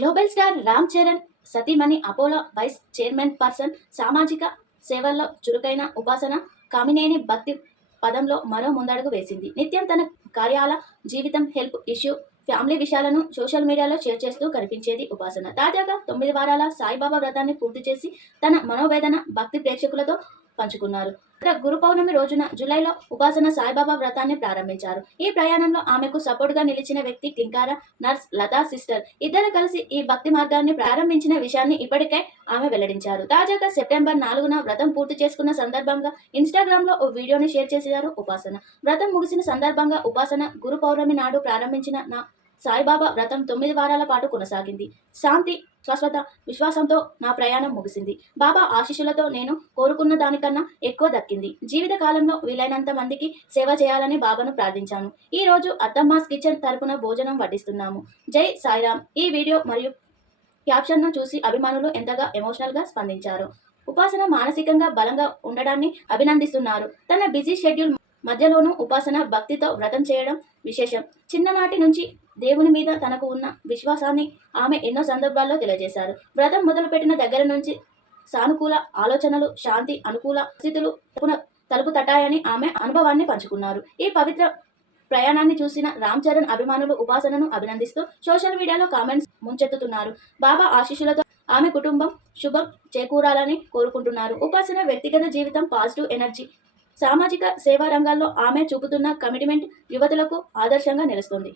Global star Ram Charan సతీమణి Apollo vice chairman person సామాజిక సేవల్లో చురుకైన ఉపాసన కామినేని భక్తి పదంలో మరో ముందడుగు వేసింది. నిత్యం తన కార్యాల జీవితం, హెల్ప్ ఇష్యూ, ఫ్యామిలీ విషయాలను సోషల్ మీడియాలో షేర్ చేస్తూ కనిపించేది ఉపాసన. తాజాగా 9 వారాల సాయిబాబా వ్రతాన్ని పూర్తి చేసి తన మనోవేదన భక్తి ప్రేక్షకులతో పంచుకున్నారు. గురు పౌర్ణమి రోజున జూలైలో ఉపాసన సాయిబాబా వ్రతాన్ని ప్రారంభించారు. ఈ ప్రయాణంలో ఆమెకు సపోర్ట్ గా నిలిచిన వ్యక్తి క్లింకార నర్స్ లతా సిస్టర్. ఇద్దరు కలిసి ఈ భక్తి మార్గాన్ని ప్రారంభించిన విషయాన్ని ఇప్పటికే ఆమె వెల్లడించారు. తాజాగా సెప్టెంబర్ 4న వ్రతం పూర్తి చేసుకున్న సందర్భంగా ఇన్స్టాగ్రామ్ లో ఓ వీడియోని షేర్ చేశారు ఉపాసన. వ్రతం ముగిసిన సందర్భంగా ఉపాసన గురు పౌర్ణమి నాడు ప్రారంభించిన నా సాయిబాబా వ్రతం 9 వారాల పాటు కొనసాగింది. శాంతి, శాశ్వత విశ్వాసంతో నా ప్రయాణం ముగిసింది. బాబా ఆశీస్సులతో నేను కోరుకున్న దానికన్నా ఎక్కువ దక్కింది. జీవిత కాలంలో వీలైనంత మందికి సేవ చేయాలని బాబాను ప్రార్థించాను. ఈ రోజు అత్తమ్మాస్ కిచెన్ తరపున భోజనం వడ్డిస్తున్నాము. జై సాయిరామ్. ఈ వీడియో మరియు క్యాప్షన్ను చూసి అభిమానులు ఎంతగా ఎమోషనల్గా స్పందించారు. ఉపాసన మానసికంగా బలంగా ఉండడాన్ని అభినందిస్తున్నారు. తన బిజీ షెడ్యూల్ మధ్యలోనూ ఉపాసన భక్తితో వ్రతం చేయడం విశేషం. చిన్ననాటి నుంచి దేవుని మీద తనకు ఉన్న విశ్వాసాన్ని ఆమె ఎన్నో సందర్భాల్లో తెలియజేశారు. వ్రతం మొదలుపెట్టిన దగ్గర నుంచి సానుకూల ఆలోచనలు, శాంతి, అనుకూల స్థితులు తలుపు తట్టాయని ఆమె అనుభవాన్ని పంచుకున్నారు. ఈ పవిత్ర ప్రయాణాన్ని చూసిన రామ్ చరణ్ అభిమానులు ఉపాసనను అభినందిస్తూ సోషల్ మీడియాలో కామెంట్స్ ముంచెత్తుతున్నారు. బాబా ఆశీస్సులతో ఆమె కుటుంబం శుభం చేకూరాలని కోరుకుంటున్నారు. ఉపాసన వ్యక్తిగత జీవితం, పాజిటివ్ ఎనర్జీ, సామాజిక సేవా రంగాల్లో ఆమె చూపుతున్న కమిట్మెంట్ యువతులకు ఆదర్శంగా నిలుస్తుంది.